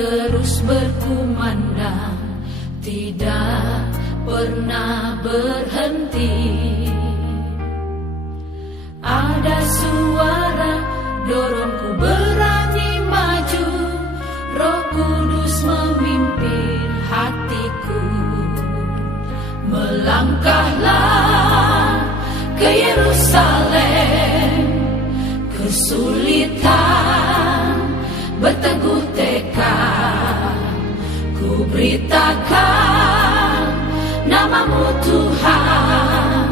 terus berkumandang, tidak pernah berhenti. Ada suara dorongku berani maju, Roh Kudus memimpin hatiku. Melangkahlah ke Yerusalem, kesulitan berteguh tekad, ku beritakan namamu Tuhan,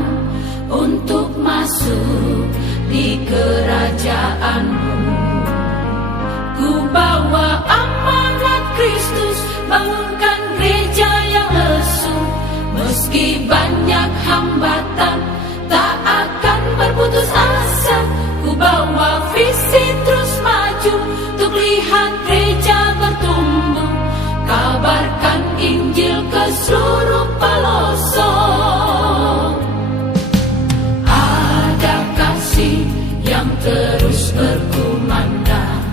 untuk masuk di kerajaanmu. Ku bawa amanat Kristus, bangunkan gereja yang lesu. Meski banyak hambatan, tak akan berputus asa. Ku bawa visi terus maju, untuk lihat gereja bertumbuh. Kabarkan Injil ke seluruh pelosok. Ada kasih yang terus berkumandang,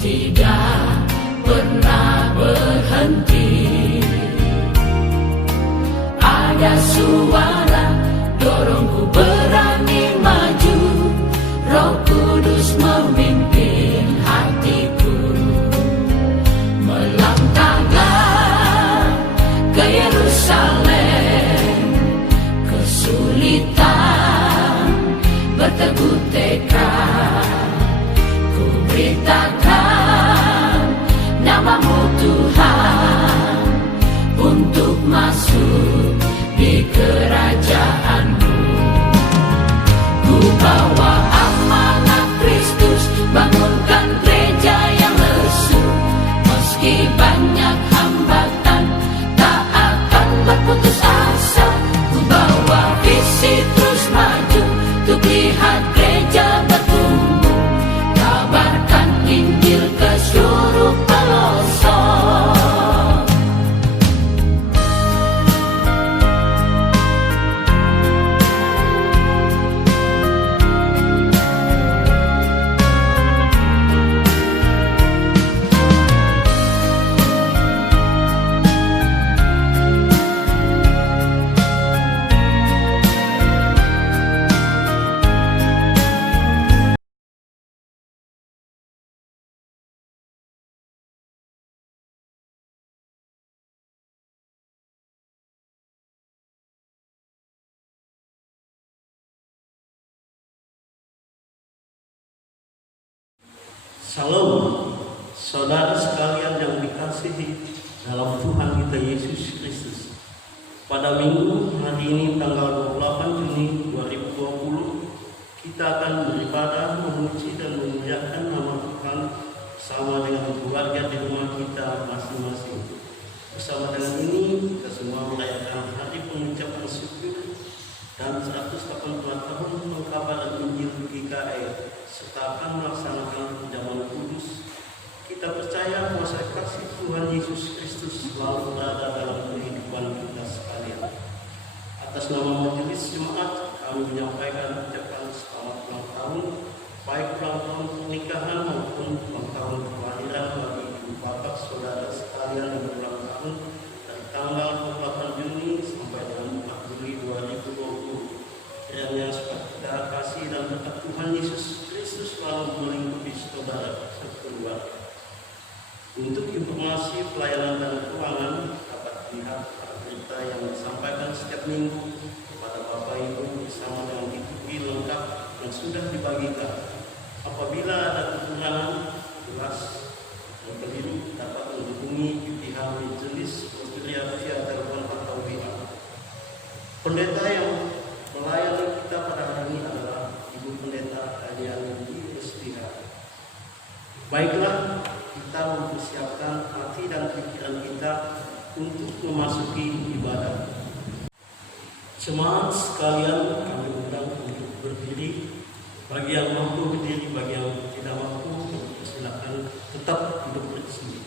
tidak pernah berhenti. Ada suara dorongku berani maju, Roh Kudus memimpin hatiku. Melangkahlah ke Yerusalem, kesulitan berteguh tekad, ku beritakan namamu Tuhan, untuk masuk di kerajaanmu. Ku bawa amanat Kristus, bangunkan gereja yang lesu. Meski banyak hambatan, tak akan berputus asa. Ku bawa visi terus maju, untuk lihat gereja bertumbuh. Kabarkan Injil ke seluruh pelosok. Shalom, saudara sekalian yang dikasihi dalam Tuhan kita Yesus Kristus. Pada minggu hari ini tanggal 28 Juni 2020, kita akan beribadah, memuji dan memuliakan nama Tuhan bersama dengan keluarga di rumah kita masing-masing. Bersama dengan ini, kita semua merayakan hari pengucapan syukur dan 180 tahun pengkabaran Injil GKI, serta akan melaksanakan zaman kudus. Kita percaya kuasa kasih Tuhan Yesus Kristus selalu berada dalam kehidupan kita sekalian. Atas nama majelis jemaat, kami menyampaikan ucapan selamat ulang tahun, baik ulang tahun pernikahan maupun ulang tahun kelahiran bagi ibu bapak saudara sekalian yang berulang tahun dari tanggal 28 Juni sampai dengan 4 Juli 2020. Kiranya semoga kasih dan berkat Tuhan Yesus Kristus selalu melingkupi saudara sekeluarga. Untuk informasi pelayanan dan keuangan dapat dilihat pada berita yang disampaikan setiap minggu kepada Bapak Ibu bersama dengan buku lengkap yang sudah dibagikan. Apabila ada kekurangan jelas dan keliru, dapat menghubungi pihak majelis Presbyterian via telepon atau WA. Pendeta yang melayani kita pada hari ini adalah Ibu Pendeta Adiani Ustira. Baiklah, kita mempersiapkan hati dan pikiran kita untuk memasuki ibadah. Jemaat sekalian, kami undang untuk berdiri. Bagi yang mampu berdiri, bagi yang tidak mampu, silakan tetap duduk bersih.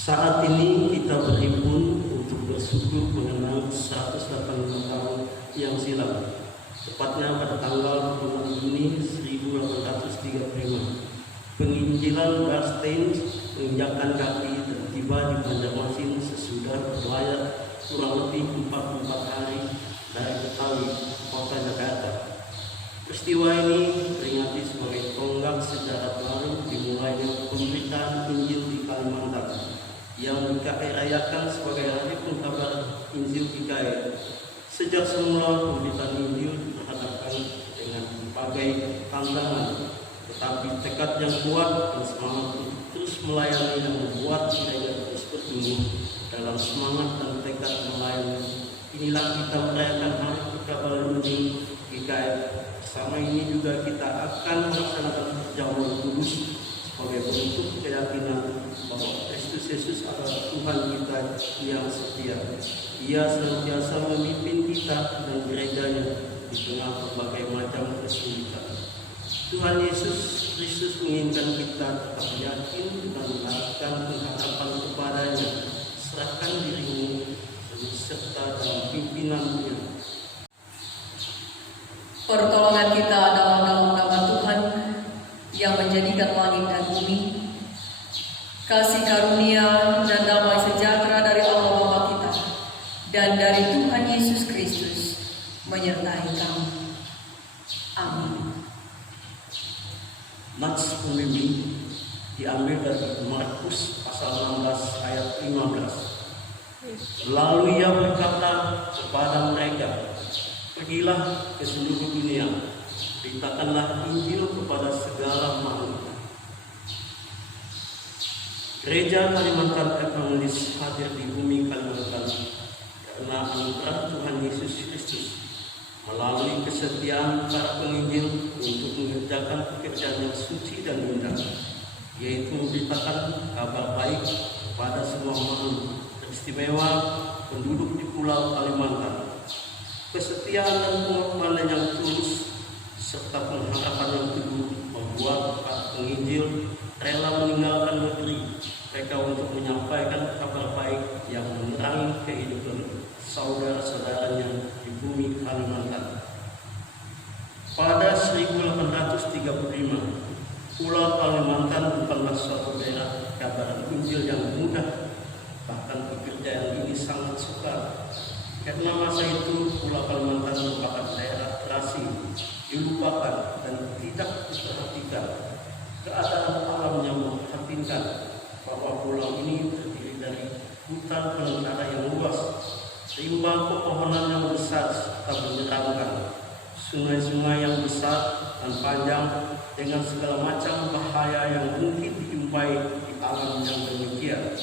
Saat ini kita berhimpun untuk bersyukur mengenang 185 tahun yang silam, tepatnya pada tanggal 26 Juni 1835. Penginjilan Bernstein menginjakkan kaki dan tiba di Banjarmasin sesudah berlayar kurang lebih 44 hari dari Betawi, kota Jakarta. Peristiwa ini diperingati sebagai tonggak sejarah baru dimulainya pemberitaan Injil di Kalimantan yang dirayakan sebagai hari pengkabar Injil GKI. Sejak semula pemberitaan Injil dihadapkan dengan berbagai tantangan, tetapi tekad yang kuat dan semangat untuk terus melayani yang membuat gereja terus bertumbuh dalam semangat dan tekad melayani. Inilah kita merayakan hari pengkabaran Injil GKI. Bersama ini juga kita akan melaksanakan perjamuan kudus sebagai bentuk keyakinan bahwa Kristus Yesus adalah Tuhan kita yang setia. Ia senantiasa memimpin kita dan gerejanya di tengah berbagai macam kesulitan. Tuhan Yesus Kristus menginginkan kita tetap yakin dan mengharapkan pengharapan kepadanya. Serahkan dirimu serta dalam pimpinan-Nya. Pertolongan kita adalah dalam nama Tuhan yang menjadikan langit dan bumi. Kasih karunia dan damai sejahtera dari Allah Bapa kita dan dari Tuhan Yesus Kristus menyertai kamu. Amin. Nats pembimbing diambil dari Markus pasal 16 ayat 15. Lalu ia berkata kepada mereka, "Pergilah ke seluruh dunia, beritakanlah Injil kepada segala makhluk." Gereja Kalimantan Ekumenis hadir di bumi Kalimantan karena anugerah Tuhan Yesus Kristus melalui kesetiaan para penginjil untuk mengerjakan pekerjaan yang suci dan indah, yaitu memberitakan kabar baik kepada semua makhluk, teristimewa penduduk di Pulau Kalimantan. Kesetiaan dan pengorbanan yang tulus serta pengharapan yang teguh membuat para penginjil rela meninggalkan negeri mereka untuk menyampaikan kabar baik yang menerangi kehidupan saudara-saudaranya di bumi Kalimantan. Pada 1835, Pulau Kalimantan bukanlah suatu daerah kabar Injil yang mudah, bahkan pekerjaan ini sangat sukar. Karena masa itu Pulau Kalimantan merupakan daerah terasing, dilupakan dan tidak diperhatikan. Keadaan alam yang memprihatinkan bahwa pulau ini terdiri dari hutan belantara yang luas, rimba pepohonan yang besar serta menyeramkan, sungai-sungai yang besar dan panjang dengan segala macam bahaya yang mungkin dijumpai di alam yang demikian.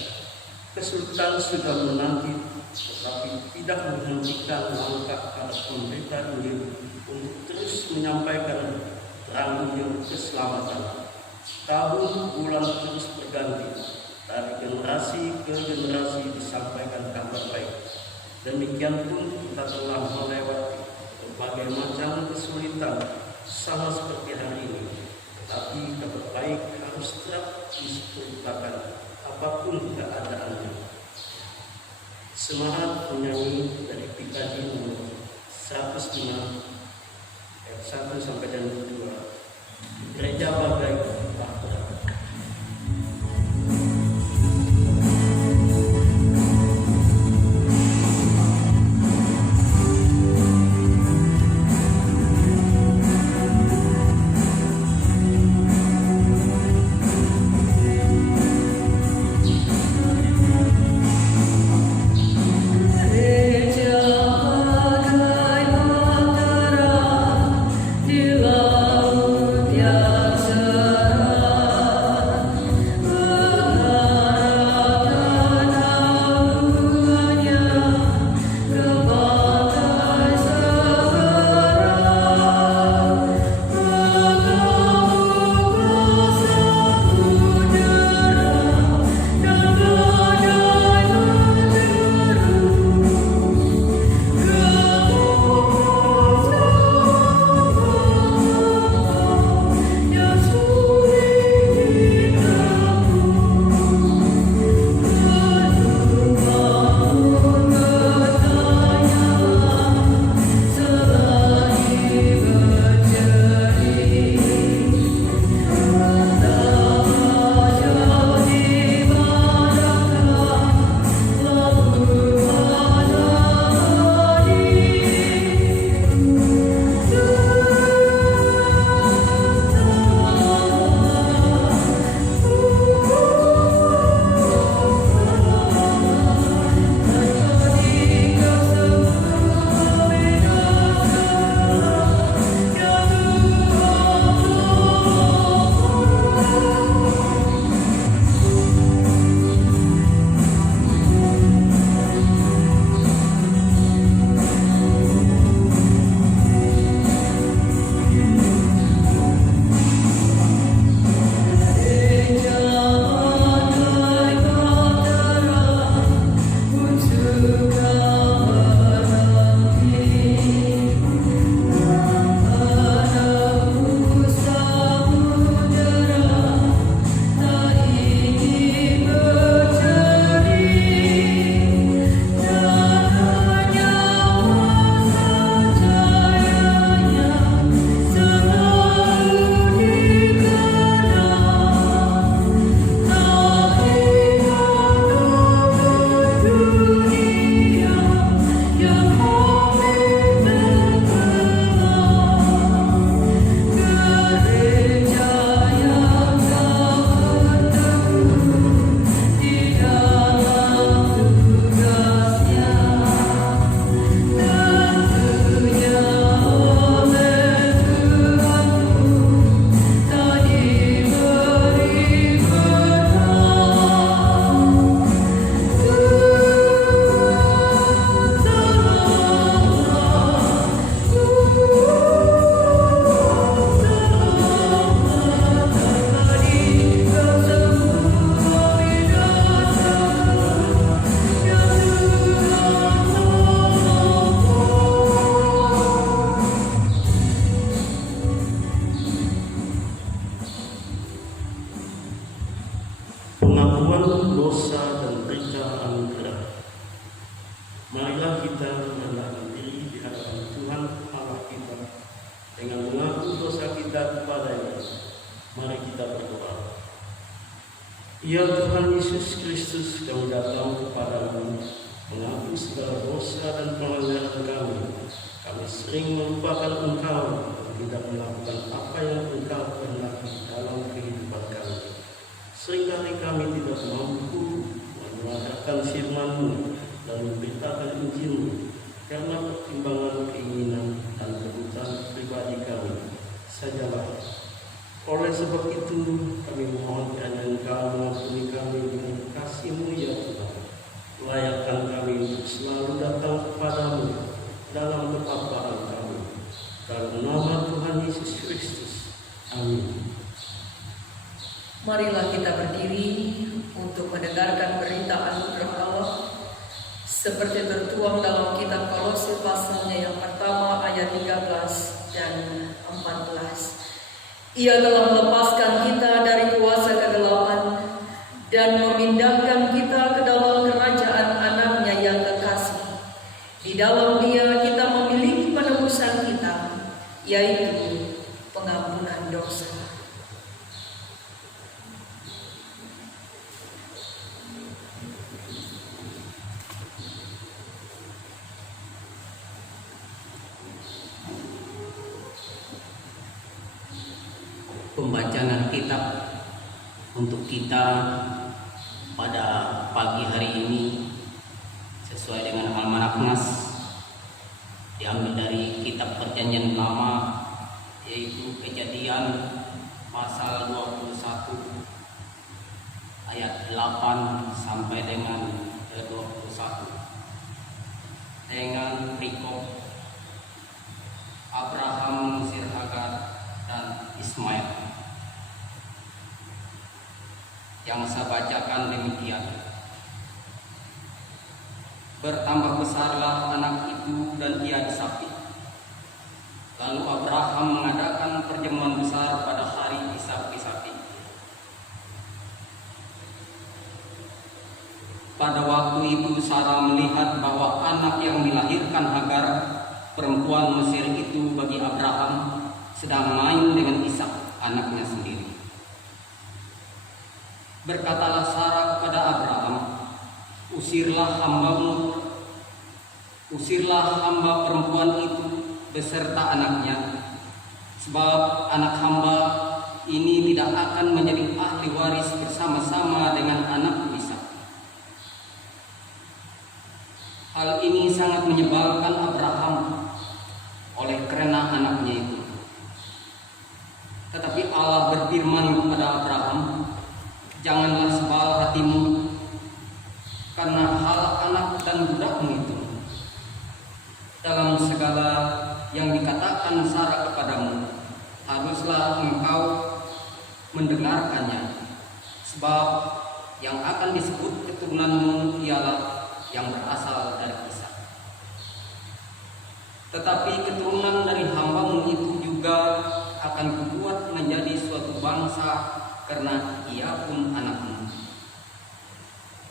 Kesulitan sudah menanti, tetapi tidak menghentikan langkah para pemberita Injil untuk terus menyampaikan terang Injil keselamatan. Tahun bulan terus berganti, dari generasi ke generasi disampaikan kabar baik. Demikian pun kita telah melewati berbagai macam kesulitan sama seperti hari ini. Tetapi kabar baik harus tetap diberitakan apapun keadaannya. Semangat menyanyi dari PKJ nomor 105 ayat 1 sampai dan 2. Gereja bagai bahtera. Di laut yang pengakuan dosa dan berita anugerah. Marilah kita merendahkan diri di hadapan Tuhan Allah kita dengan mengaku dosa kita kepada-Nya. Mari kita berdoa. Ya Tuhan Yesus Kristus, kami datang kepadamu mengaku segala dosa dan pelanggaran kami. Kami sering melupakan Engkau dan tidak melakukan apa yang Engkau kehendaki dalam kehidupan kami. Seringkali kami tidak mampu menyuarakan firman-Mu dan memberitakan Injil-Mu karena pertimbangan keinginan dan kebutuhan pribadi kami sajalah. Oleh sebab itu, kami mohon kiranya Engkau mengampuni kami dengan kasih-Mu ya Tuhan. Layakkan kami untuk selalu datang kepadamu dalam kepapaan kami. Dalam nama Tuhan Yesus Kristus. Amin. Marilah kita berdiri untuk mendengarkan berita anugerah Allah seperti tertuang dalam kitab Kolose pasalnya yang pertama ayat 13 dan 14. Ia telah melepaskan kita dari kuasa kegelapan dan memindahkan kita ke dalam kerajaan Anaknya yang kekasih. Di dalam Dia kita memiliki penebusan kita, yaitu pengampunan dosa. Pembacaan Alkitab untuk kita pada pagi hari ini sesuai dengan Almanak Nas diambil dari kitab Perjanjian Lama, yaitu Kejadian pasal 21 ayat 8 sampai dengan 21 dengan perikop Abraham mengusir Hagar dan Ismail. Yang saya bacakan demikian. Bertambah besarlah anak itu dan ia disapit. Lalu Abraham mengadakan perjamuan besar pada hari disapit. Pada waktu itu Sarah melihat bahwa anak yang dilahirkan Hagar, perempuan Mesir itu bagi Abraham, sedang main dengan Ishak anaknya sendiri. Berkatalah Sarah kepada Abraham, usirlah hamba perempuan itu beserta anaknya, sebab anak hamba ini tidak akan menjadi ahli waris bersama-sama dengan anak Ishak. Hal ini sangat menyebalkan Abraham oleh karena anaknya itu. Tetapi Allah berfirman kepada Abraham, janganlah sebal hatimu karena hal anak dan budakmu itu. Dalam segala yang dikatakan Sarah kepadamu, haruslah engkau mendengarkannya, sebab yang akan disebut keturunanmu ialah yang berasal dari Ishak. Tetapi keturunan dari hambamu itu juga akan kubuat menjadi suatu bangsa, karena ia pun anakmu.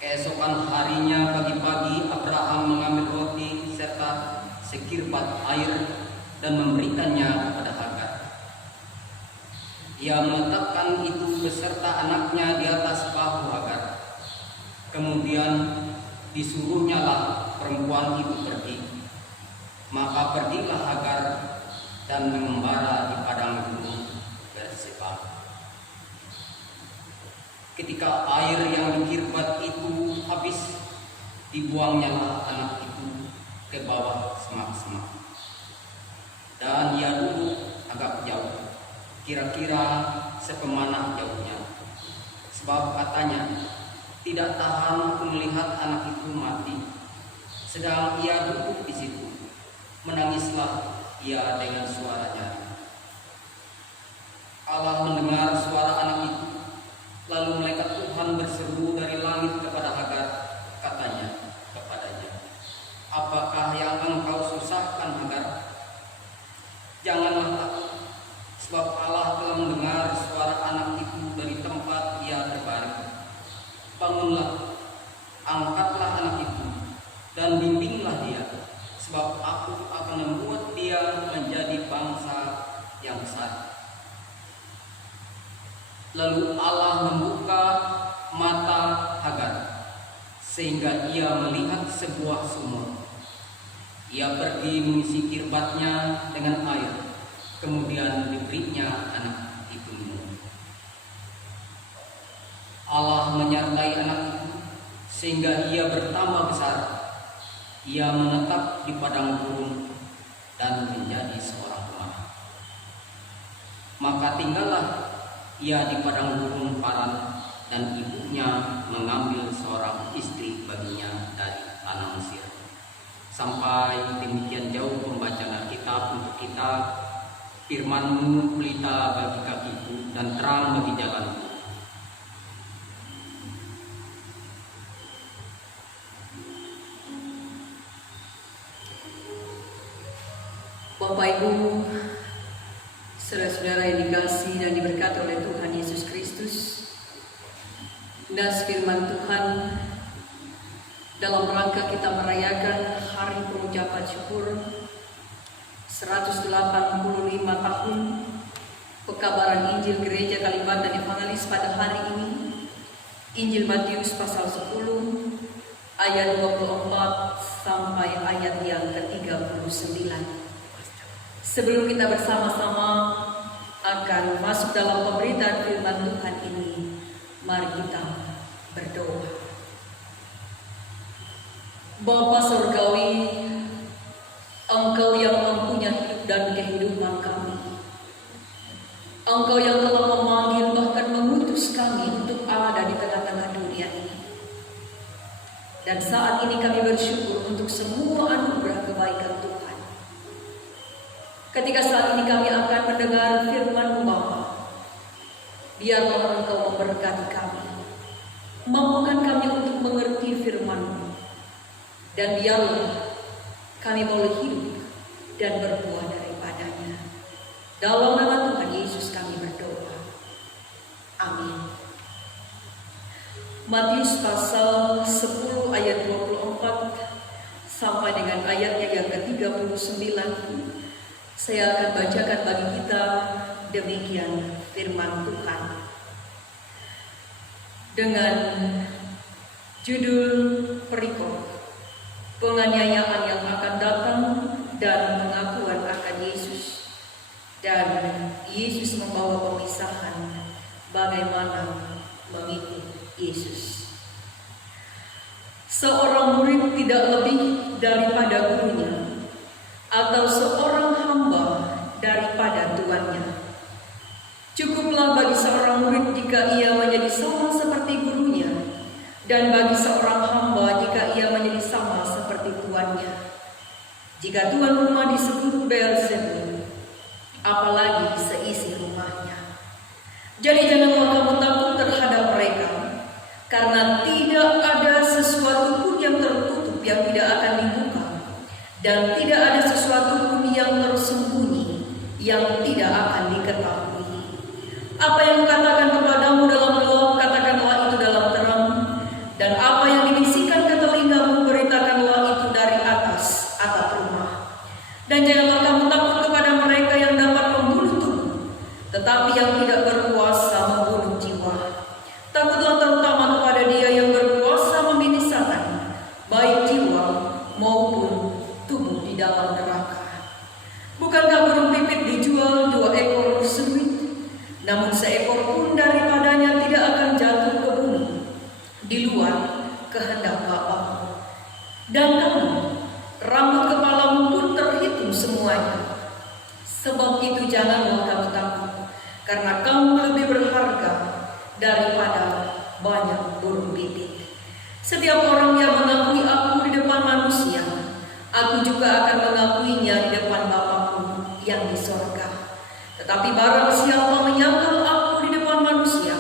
Keesokan harinya pagi-pagi Abraham mengambil roti serta sekirbat air dan memberikannya kepada Hagar. Ia meletakkan itu beserta anaknya di atas bahu Hagar. Kemudian disuruhnyalah perempuan itu pergi. Maka pergilah Hagar dan mengembara di padang gunung Berseba. Ketika air yang dikirbat itu habis, dibuangnyalah anak itu ke bawah semak-semak. Dan ia duduk agak jauh, kira-kira sepemanah jauhnya. Sebab katanya, tidak tahan melihat anak itu mati. Sedang ia duduk di situ, menangislah ia dengan suaranya. Allah mendengar suara anak itu. Lalu malaikat Tuhan berseru dari langit kepada Hagar, katanya kepadanya, apakah yang engkau susahkan Hagar? Janganlah takut, sebab Allah telah mendengar suara anak itu dari tempat ia berbaring. sehingga ia melihat sebuah sumur. Ia pergi mengisi kirbatnya dengan air, kemudian diberinya anak itu minum. Allah menyertai anak itu sehingga ia bertambah besar. Ia menetap di padang gurun dan menjadi seorang pemarah. Maka tinggallah ia di padang gurun Paran, dan ibunya mengambil seorang istri baginya dari tanah Mesir. Sampai demikian jauh pembacaan Alkitab untuk kita. Firman-Mu pelita bagi kakiku dan terang bagi jalanku. Bapak Ibu, saudara-saudara yang dikasihi dan diberkati oleh Tuhan Yesus Kristus, nas firman Tuhan dalam rangka kita merayakan Hari Pengucapan Syukur 185 tahun Pekabaran Injil Gereja Kalimantan Evangelis pada hari ini. Injil Matius pasal 10 ayat 24 sampai ayat yang ke-39. Sebelum kita bersama-sama akan masuk dalam pemberitaan firman Tuhan ini, mari kita berdoa. Bapa Surgawi, Engkau yang mempunyai hidup dan kehidupan kami. Engkau yang telah memanggil bahkan mengutus kami untuk ada di tengah-tengah dunia ini. Dan saat ini kami bersyukur untuk semua anugerah kebaikan Tuhan. Ketika saat ini kami akan mendengar firman-Mu Bapa, biarlah Engkau memberkati kami, mampukan kami untuk mengerti firman-Mu, dan biarlah kami boleh hidup dan berbuah daripadanya. Dalam nama Tuhan Yesus kami berdoa. Amin. Matius pasal 10 ayat 24 sampai dengan ayatnya yang ke-39. Saya akan bacakan bagi kita demikian firman Tuhan. Dengan judul perikop penganiayaan yang akan datang dan pengakuan akan Yesus, dan Yesus membawa pemisahan bagaimana mengikut Yesus. Seorang murid tidak lebih daripada gurunya, atau seorang hamba daripada tuannya. Cukuplah bagi seorang murid jika ia menjadi sama seperti gurunya, dan bagi seorang hamba jika ia menjadi sama seperti tuannya. Jika tuan rumah disebut Beelzebul, apalagi seisi rumahnya. Jadi janganlah kamu takut terhadap mereka, karena tidak ada sesuatu pun yang tertutup yang tidak akan dibuka, dan tidak ada sesuatu pun yang tersembunyi yang tidak akan diketahui. Apa yang kukatakan kepadamu dalam gelap, katakanlah itu dalam terang, dan apa yang dibisikkan ke telingamu, beritakanlah itu dari atas atap rumah. Dan janganlah kamu takut kepada mereka yang dapat membunuh tubuh, tetapi yang tidak berkuasa membunuh jiwa. Takutlah terutama kepada Dia yang berkuasa membinasakan baik jiwa maupun tubuh di dalam neraka. Bukankah burung pipit dijual 2 ekor seruit? Namun seekor pun daripadanya tidak akan jatuh ke bumi di luar kehendak Bapa. Dan kamu, rambut kepalamu pun terhitung semuanya. Sebab itu janganlah kamu takut, karena kamu lebih berharga daripada banyak burung pipit. Setiap orang yang mengakui aku di depan manusia, aku juga akan mengakuinya di depan Bapa-Ku yang di sorga. Tetapi barang siapa menyangkal aku di depan manusia,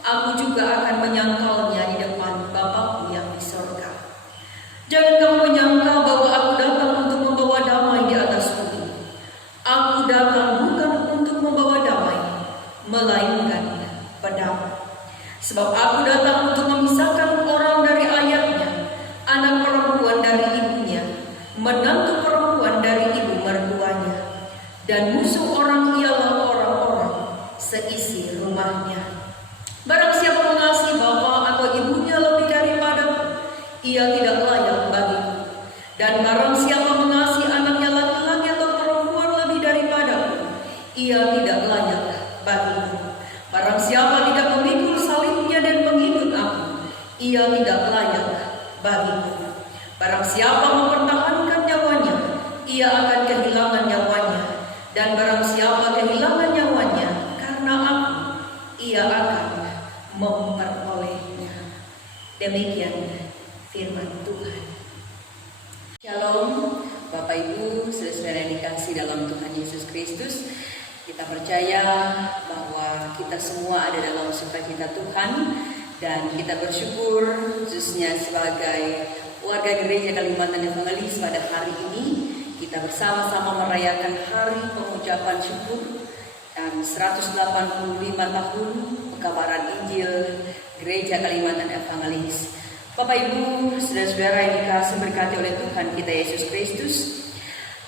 aku juga akan menyangkalnya di depan Bapa-Ku yang di sorga. Jangan kamu menyangka bahwa aku datang untuk membawa damai di atas bumi. Aku datang bukan untuk membawa damai, melainkan pedang. Sebab aku datang untuk memisahkan orang dari ayahnya, anak perempuan dari ibunya, menantu perempuan dari ibu mertuanya, dan musuh orang ialah orang-orang seisi rumahnya. Barang siapa mengasihi bapa atau ibunya lebih daripadaku, ia tidak layak bagiku. Barang siapa mempertahankan nyawanya, ia akan kehilangan nyawanya. Dan barang siapa kehilangan nyawanya karena aku, ia akan memperolehnya. Demikian firman Tuhan. Shalom, Bapak Ibu, saudara-saudara yang dikasihi dalam Tuhan Yesus Kristus. Kita percaya bahwa kita semua ada dalam sukacita Tuhan, dan kita bersyukur khususnya sebagai warga Gereja Kalimantan Evangelis pada hari ini kita bersama-sama merayakan hari pengucapan syukur dan 185 tahun pekabaran Injil Gereja Kalimantan Evangelis. Bapak Ibu, saudara-saudara yang dikasihi berkati oleh Tuhan kita Yesus Kristus,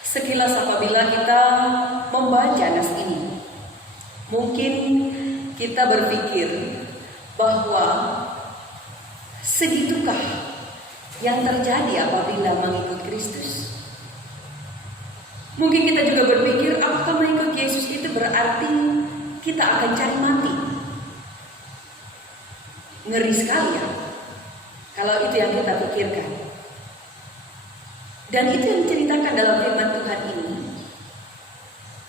sekilas apabila kita membaca nas ini, mungkin kita berpikir bahwa segitukah yang terjadi apabila mengikut Kristus. Mungkin kita juga berpikir, apakah mengikut Yesus itu berarti kita akan cari mati? Ngeri sekali ya, kalau itu yang kita pikirkan. Dan itu yang diceritakan dalam firman Tuhan ini.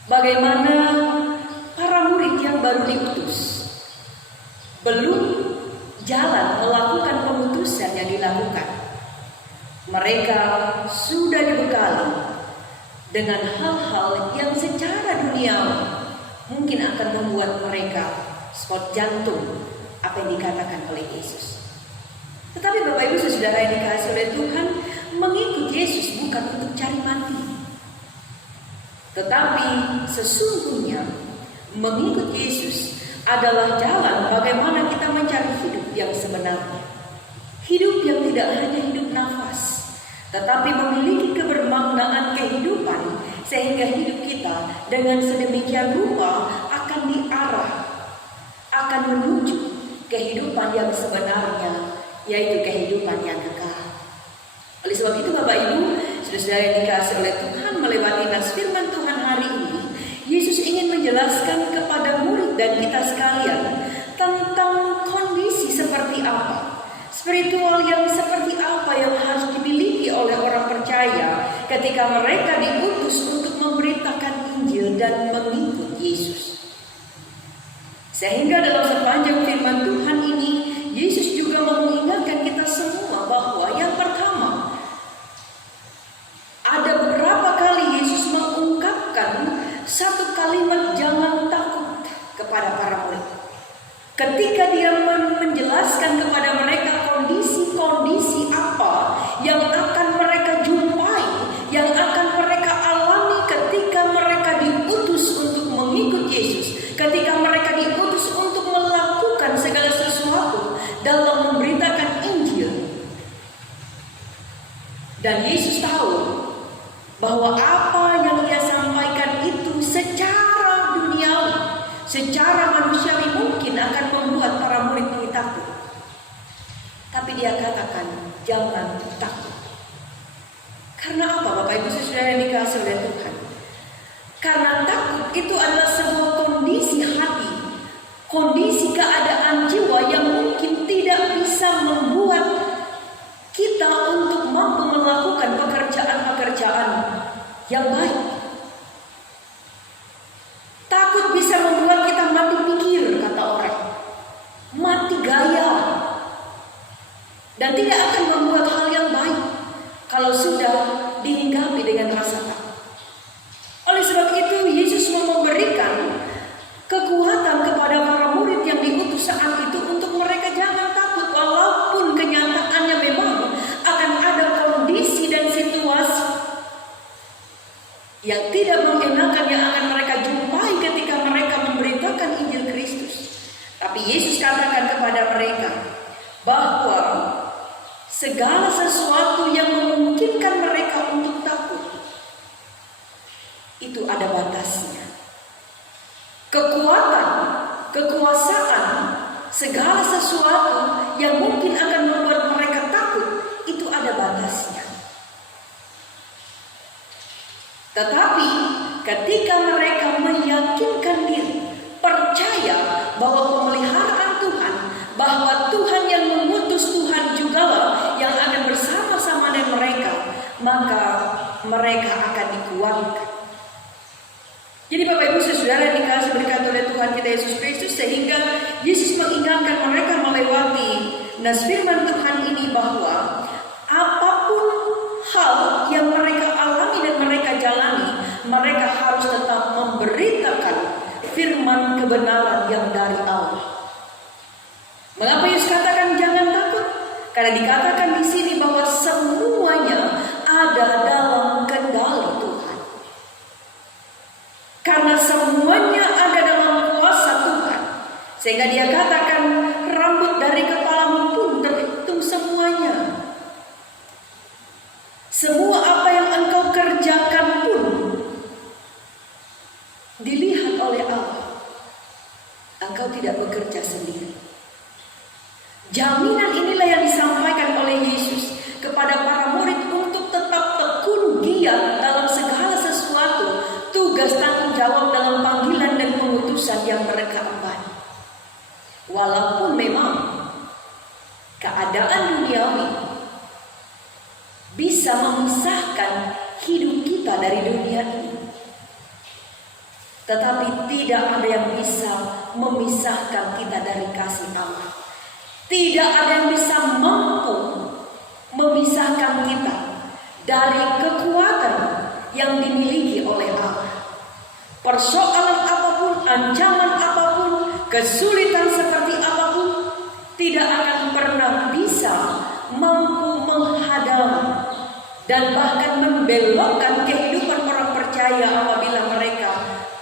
Bagaimana para murid yang baru diutus belum jalan melakukan pengutusan yang dilakukan. Mereka sudah dibekali dengan hal-hal yang secara duniawi mungkin akan membuat mereka spot jantung apa yang dikatakan oleh Yesus. Tetapi Bapak Ibu saudara yang dikasihi oleh Tuhan, mengikut Yesus bukan untuk cari mati. Tetapi sesungguhnya mengikut Yesus adalah jalan bagaimana kita mencari hidup yang sebenarnya. Hidup yang tidak hanya hidup nafas, tetapi memiliki kebermaknaan kehidupan, sehingga hidup kita dengan sedemikian rupa akan diarah, akan menuju kehidupan yang sebenarnya, yaitu kehidupan yang kekal. Oleh sebab itu Bapak Ibu, saudara-saudara yang dikasihi oleh Tuhan, melewati nas firman Tuhan hari ini, Yesus ingin menjelaskan kepada murid dan kita sekalian tentang kondisi seperti apa, spiritual yang seperti apa yang harus dimiliki oleh orang percaya ketika mereka diutus untuk memberitakan Injil dan mengikut Yesus. Sehingga dalam sepanjang firman Tuhan ini, Yesus juga mengingatkan kita semua bahwa yang pertama, ada beberapa kali Yesus mengungkapkan satu kalimat jangan takut kepada para murid. Ketika dia menjelaskan kepada mereka kondisi-kondisi apa yang akan mereka jumpai, yang akan mereka alami ketika mereka diutus untuk mengikut Yesus, ketika mereka diutus untuk melakukan segala sesuatu dalam memberitakan Injil. Dan Yesus tahu bahwa apa yang dia sampaikan itu secara duniawi, secara manusiawi mungkin akan membuat para murid ini takut. Tapi dia katakan, jangan takut. Karena apa Bapak Ibu saudara yang dikasihi oleh Tuhan? Karena takut itu adalah sebuah kondisi hati, kondisi keadaan jiwa yang mungkin tidak bisa membuat kita untuk mampu melakukan pekerjaan-pekerjaan yang baik. Takut bisa membuat kita mati pikir, kata orang, mati gaya, dan tidak akan membuat hal yang baik kalau sudah dihinggapi dengan rasa takut. Oleh sebab itu Yesus mau memberikan kekuatan kepada para murid yang diutus saat itu untuk mereka jangan takut, walaupun kenyataannya memang akan ada kondisi dan situasi yang tidak mengenakan yang akan mereka jumpai ketika mereka memberitakan Injil Kristus. Tapi Yesus katakan kepada mereka bahwa segala sesuatu yang memungkinkan mereka untuk takut itu ada batasnya. Kekuatan, kekuasaan, segala sesuatu yang mungkin akan membuat mereka takut itu ada batasnya. Tetapi ketika mereka meyakinkan diri, percaya bahwa pemeliharaan Tuhan, bahwa Tuhan yang mengutus, Tuhan mereka akan dikuatkan. Jadi Bapak Ibu Saudara yang dikasih berkat oleh Tuhan kita Yesus Kristus, sehingga Yesus mengingatkan mereka melewati firman Tuhan ini bahwa apapun hal yang mereka alami dan mereka jalani, mereka harus tetap memberitakan firman kebenaran yang dari Allah. Mengapa Yesus katakan jangan takut? Karena dikatakan di sini bahwa semuanya ada dalam kendali Tuhan. Karena semuanya ada dalam kuasa Tuhan, sehingga Dia katakan rambut dari kepalamu pun terhitung semuanya. Semua apa yang engkau kerjakan pun dilihat oleh Allah. Engkau tidak bekerja sendiri. Jaminan inilah yang disampaikan oleh Yesus kepada para murid untuk tetap tekun giat dalam segala sesuatu, tugas tanggung jawab dalam panggilan dan pengutusan yang mereka emban. Walaupun memang keadaan duniawi bisa memisahkan hidup kita dari dunia ini, tetapi tidak ada yang bisa memisahkan kita dari kasih Allah. Tidak ada yang bisa mampu memisahkan kita dari kekuatan yang dimiliki oleh Allah. Persoalan apapun, ancaman apapun, kesulitan seperti apapun, tidak akan pernah bisa mampu menghadang dan bahkan membelokkan kehidupan orang percaya apabila mereka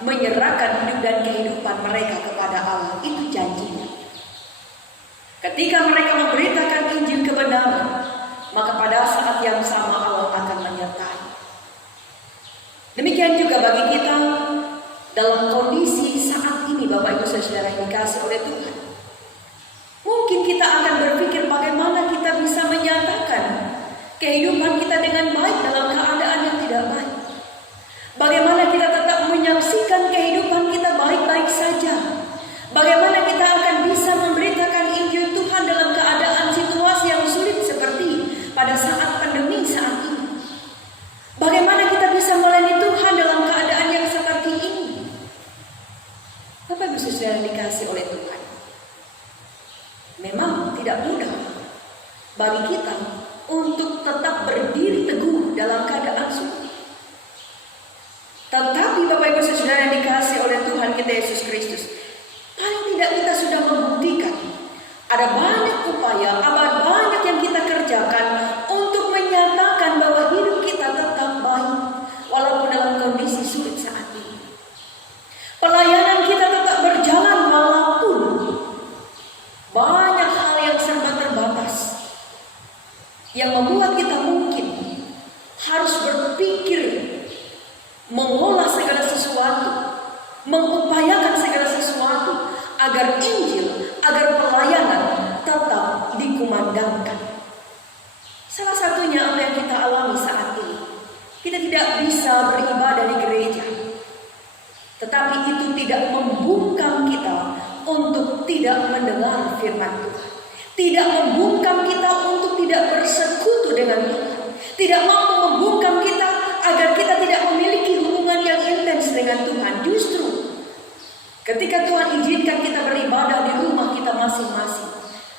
menyerahkan hidup dan kehidupan mereka kepada Allah. Itu janjinya. Ketika mereka memberitakan Injil kebenaran, maka pada saat yang sama Allah akan menyertai. Demikian juga bagi kita dalam kondisi saat ini, Bapak Ibu Saudara yang dikasihi oleh Tuhan. Mungkin kita akan berpikir bagaimana kita bisa menyatakan kehidupan kita dengan baik dalam keadaan yang tidak baik. Bagaimana kita tetap menyaksikan kehidupan kita baik-baik saja. Bagaimana kita akan bisa memberitakan Injil Tuhan dalam keadaan situasi yang sulit seperti pada saat pandemi saat ini. Bagaimana kita bisa melayani Tuhan dalam keadaan yang seperti ini. Bapak Ibu Saudara dikasih oleh Tuhan, memang tidak mudah bagi kita untuk tetap berdiri teguh dalam keadaan sulit. Tetapi Bapak Ibu Saudara yang dikasih oleh Tuhan kita Yesus Kristus, paling tidak kita sudah membuktikan ada banyak upaya, ada banyak yang kita kerjakan untuk menyatakan bahwa hidup kita tetap baik walaupun dalam kondisi sulit saat ini. Pelayanan kita tetap berjalan walaupun banyak hal yang serba terbatas, yang membuat kita mungkin harus berpikir mengolah segala sesuatu, mengupayakan segala sesuatu agar Injil, agar pelayanan tetap dikumandangkan. Salah satunya apa yang kita alami saat ini, kita tidak bisa beribadah di gereja, tetapi itu tidak membungkam kita untuk tidak mendengar firman Tuhan, tidak membungkam kita untuk tidak bersekutu dengan Tuhan, tidak mampu membungkam kita agar kita tidak memiliki hubungan yang intens dengan Tuhan. Justru ketika Tuhan izinkan kita beribadah di rumah kita masing-masing,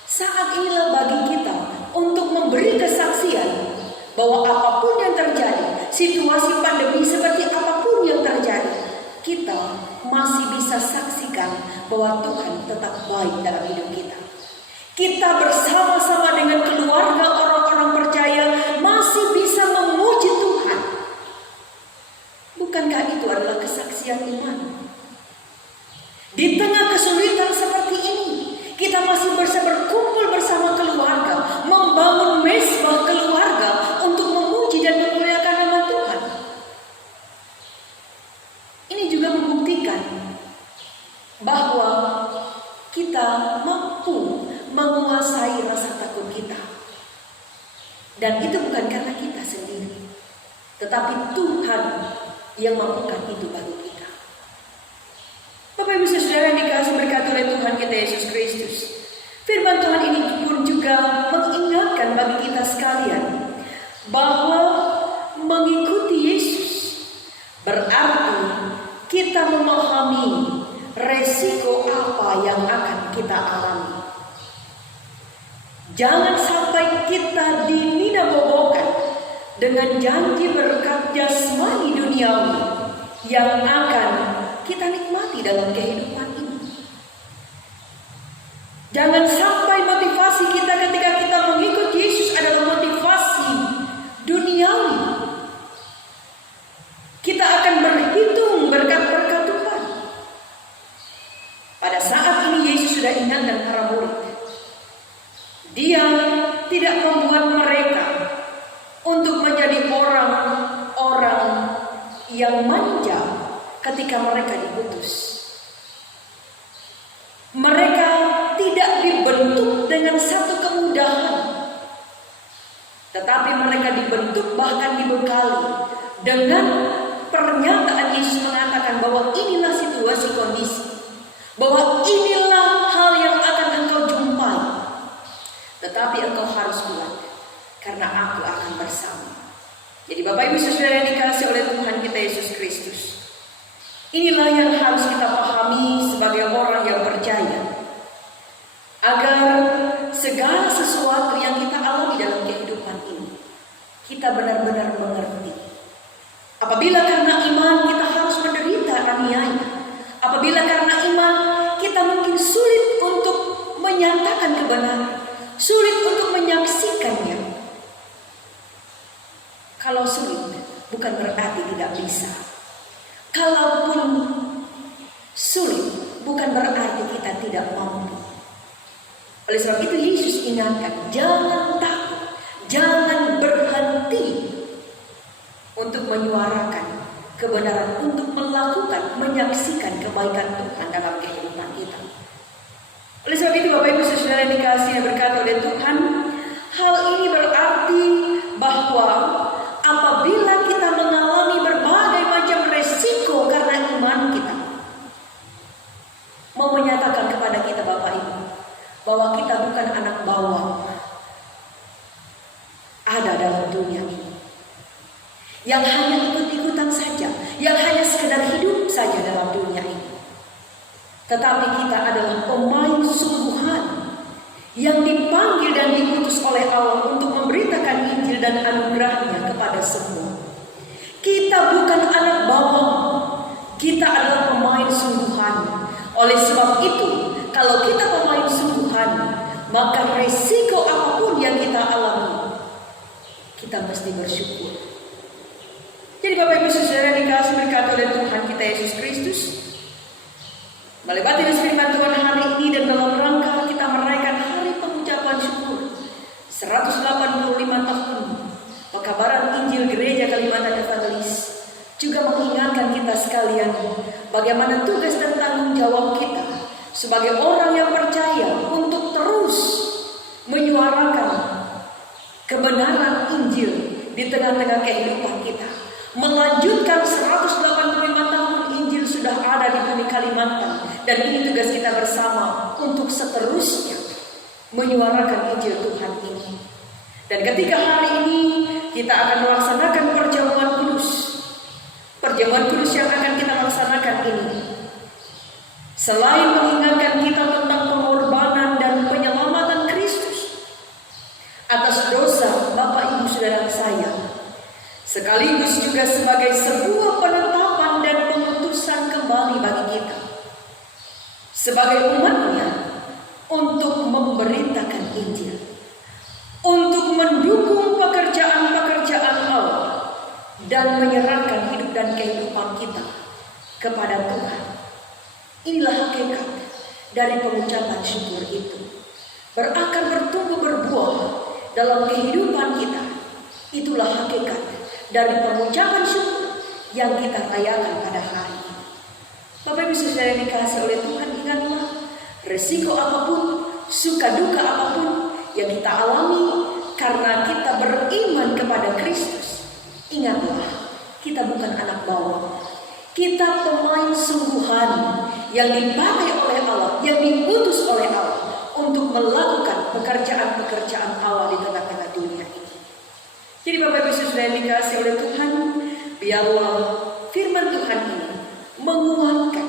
saat inilah bagi kita untuk memberi kesaksian bahwa apapun yang terjadi, situasi pandemi seperti apapun yang terjadi, kita masih bisa saksikan bahwa Tuhan tetap baik dalam hidup kita. Kita bersama-sama dengan keluarga orang-orang percaya masih bisa memuji Tuhan. Bukankah itu adalah kesaksian iman? Di tengah kesulitan seperti ini, kita masih bisa berkumpul bersama keluarga, membangun mezbah keluarga untuk memuji dan memuliakan nama Tuhan. Ini juga membuktikan bahwa kita mampu menguasai rasa takut kita. Dan itu bukan karena kita sendiri, tetapi Tuhan yang mampukan itu bagi kita. Bapak Ibu Saudara yang dikasihi berkat oleh Tuhan kita Yesus Kristus, firman Tuhan ini pun juga mengingatkan bagi kita sekalian bahwa mengikuti kita alami. Jangan sampai kita dininabobokan dengan janji berkat jasmani duniawi yang akan kita nikmati dalam kehidupan ini. Jangan sampai motivasi kita ketika kita mengikut Yesus adalah motivasi duniawi. Kita akan berhitung berkat-berkat Tuhan. Pada saat ini Yesus sudah ingatkan para murid. Dia tidak membuat mereka untuk menjadi orang-orang yang manja ketika mereka diutus. Mereka tidak dibentuk dengan satu kemudahan, tetapi mereka dibentuk bahkan dibekali dengan pernyataan Yesus mengatakan bahwa inilah situasi kondisi, bahwa inilah hal yang akan engkau jumpai, tetapi engkau harus kuat karena aku akan bersama. Jadi Bapak Ibu Saudara yang dikasihi oleh Tuhan kita Yesus Kristus, inilah yang harus kita pahami sebagai orang yang percaya, agar segala sesuatu yang kita alami dalam kehidupan ini kita benar-benar mengerti. Apabila karena iman kita harus menderita aniaya, apabila karena iman kita mungkin sulit untuk menyatakan kebenaran, sulit untuk menyaksikannya. Kalau sulit bukan berarti tidak bisa. Kalaupun sulit bukan berarti kita tidak mampu. Oleh sebab itu Yesus ingatkan, jangan takut, jangan berhenti untuk menyuarakan kebenaran, untuk melakukan, menyaksikan kebaikan Tuhan dalam kehidupan kita. Oleh sebab itu Bapak Ibu Saudara yang dikasihi dan berkati oleh Tuhan, hal ini berarti bahwa apabila kita mengalami berbagai macam resiko karena iman kita, mau menyatakan kepada kita Bapak Ibu bahwa kita bukan anak bawang ada dalam dunia ini yang hanya ikut-ikutan saja, yang hanya sekedar hidup saja dalam dunia ini. Tetapi kita adalah pemain sungguhan yang dipanggil dan diutus oleh Allah untuk memberitakan Injil dan anugerahnya kepada semua. Kita bukan anak bawang, kita adalah pemain sungguhan. Oleh sebab itu, kalau kita pemain sungguhan, maka resiko apapun yang kita alami, kita mesti bersyukur. Jadi Bapak Ibu Saudara dikasih berkat oleh Tuhan kita Yesus Kristus, melewati firman Tuhan hari ini dan dalam rangka kita merayakan hari pengucapan syukur 185 tahun pekabaran Injil Gereja Kalimantan Evangelis, juga mengingatkan kita sekalian bagaimana tugas dan tanggung jawab kita sebagai orang yang percaya untuk terus menyuarakan kebenaran Injil di tengah-tengah kehidupan kita. Melanjutkan 185 tahun Injil sudah ada di bumi Kalimantan, dan ini tugas kita bersama untuk seterusnya menyuarakan Injil Tuhan ini. Dan ketika hari ini kita akan melaksanakan perjamuan kudus, perjamuan kudus yang akan kita laksanakan ini, selain mengingatkan kita tentang pengorbanan dan penyelamatan Kristus atas dosa Bapak Ibu Saudara saya, sekaligus juga sebagai sebuah penetapan dan pengutusan kembali bagi kita sebagai umatnya untuk memberitakan Injil, untuk mendukung pekerjaan-pekerjaan Allah dan menyerahkan hidup dan kehidupan kita kepada Tuhan. Inilah hakikat dari pengucapan syukur itu, berakar, bertumbuh, berbuah dalam kehidupan kita. Itulah hakikat dari pengucapan syukur yang kita rayakan pada hari ini. Bapak Ibu Saudara yang dikasihi oleh Tuhan, ingatlah, resiko apapun, suka duka apapun yang kita alami karena kita beriman kepada Kristus, ingatlah, kita bukan anak bawang, kita pemain sungguhan yang dipakai oleh Allah, yang diutus oleh Allah untuk melakukan pekerjaan-pekerjaan Allah di tengah-tengah dunia ini. Jadi Bapak Ibu Saudara yang dikasihi oleh Tuhan, biarlah firman Tuhan ini menguatkan,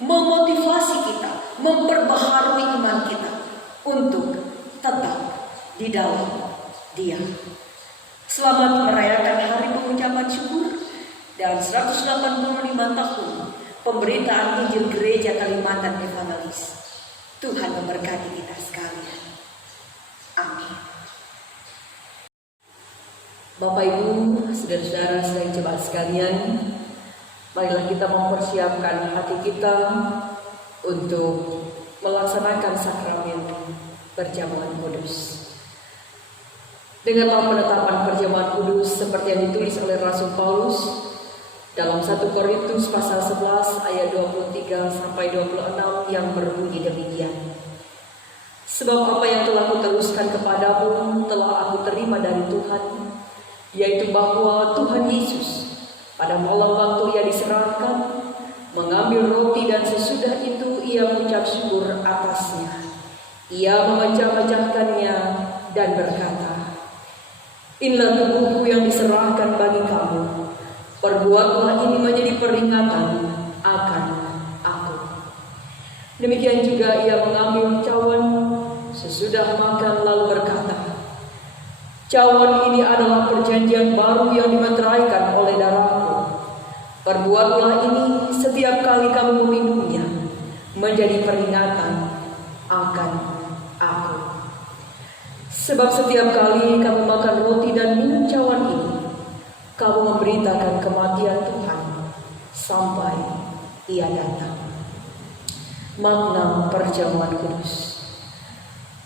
memotivasi kita memperbaharui iman kita untuk tetap di dalam Dia. Selamat merayakan Hari Pengucapan Syukur dan 185 tahun pemberitaan Injil Gereja Kalimantan Evangelis. Tuhan memberkati kita sekalian. Amin. Bapak Ibu, saudara-saudara sedang jemaat sekalian, marilah kita mempersiapkan hati kita untuk melaksanakan sakramen perjamuan kudus. Dengan penetapan perjamuan kudus seperti yang ditulis oleh Rasul Paulus dalam 1 Korintus pasal 11 ayat 23 sampai 26 yang berbunyi demikian. Sebab apa yang telah kuteruskan kepadamu telah aku terima dari Tuhan, yaitu bahwa Tuhan Yesus pada malam waktu Ia diserahkan mengambil roti dan sesudah itu Ia mengucap syukur atasnya. Ia memecah-mecahkannya dan berkata, "Inilah tubuhku yang diserahkan bagi kamu. Perbuatlah ini menjadi peringatan akan aku." Demikian juga Ia mengambil cawan sesudah makan lalu berkata, "Cawan ini adalah perjanjian baru yang dimeteraikan oleh darahku. Perbuatlah ini setiap kali kamu meminumnya menjadi peringatan akan aku. Sebab setiap kali kamu makan roti dan minum cawan ini, kamu memberitakan kematian Tuhan sampai Ia datang." Makna perjamuan kudus.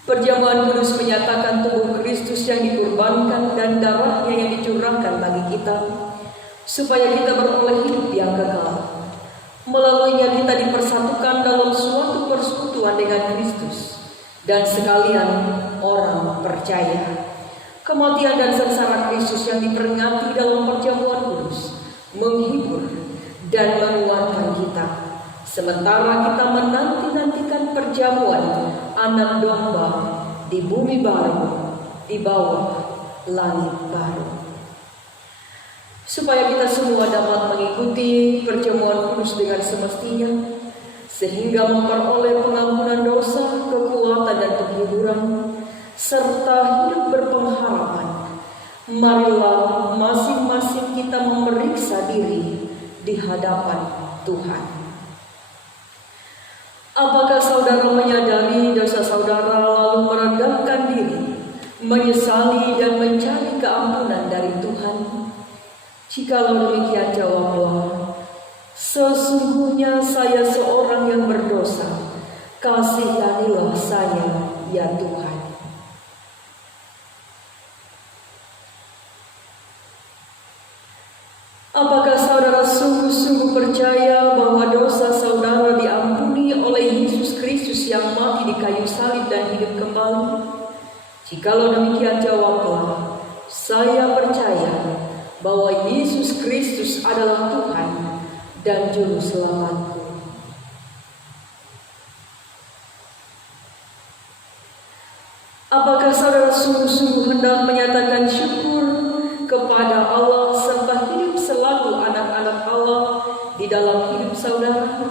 Perjamuan kudus menyatakan tubuh Kristus yang dikurbankan dan darahnya yang dicurahkan bagi kita, supaya kita beroleh hidup yang kekal. Melaluinya kita dipersatukan dalam suatu persekutuan dengan Kristus, dan sekalian orang percaya. Kematian dan sengsara Kristus yang diperingati dalam perjamuan kudus menghibur dan menguatkan kita, sementara kita menanti-nantikan perjamuan Anak Domba di bumi baru, di bawah langit baru. Supaya kita semua dapat mengikuti perjamuan kudus dengan semestinya, sehingga memperoleh pengampunan dosa, kekuatan dan penghiburan, serta hidup berpengharapan, marilah masing-masing kita memeriksa diri di hadapan Tuhan. Apakah saudara menyadari dosa saudara lalu merendahkan diri, menyesali dan mencari keampunan dari Tuhan? Jikalau demikian, jawablah, "Sesungguhnya saya seorang yang berdosa, kasihanilah saya ya Tuhan." Apakah saudara sungguh-sungguh percaya bahwa dosa saudara diampuni oleh Yesus Kristus yang mati di kayu salib dan hidup kembali? Jikalau demikian, jawablah, "Saya percaya bahwa Yesus Kristus adalah Tuhan dan Juru Selamatku." Apakah saudara sungguh-sungguh hendak menyatakan syukur kepada Allah serta hidup selalu anak-anak Allah di dalam hidup saudara?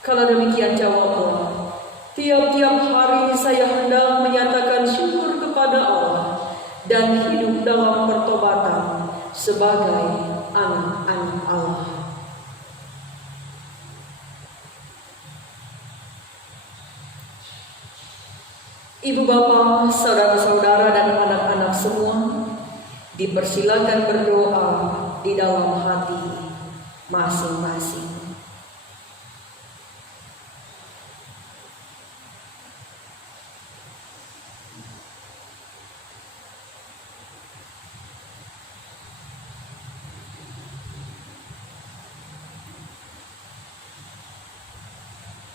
Kalau demikian, jawablah, "Tiap-tiap hari saya hendak menyatakan syukur kepada Allah dan hidup dalam pertobatan sebagai anak-anak Allah." Ibu bapa, saudara-saudara dan anak-anak semua, dipersilakan berdoa di dalam hati masing-masing.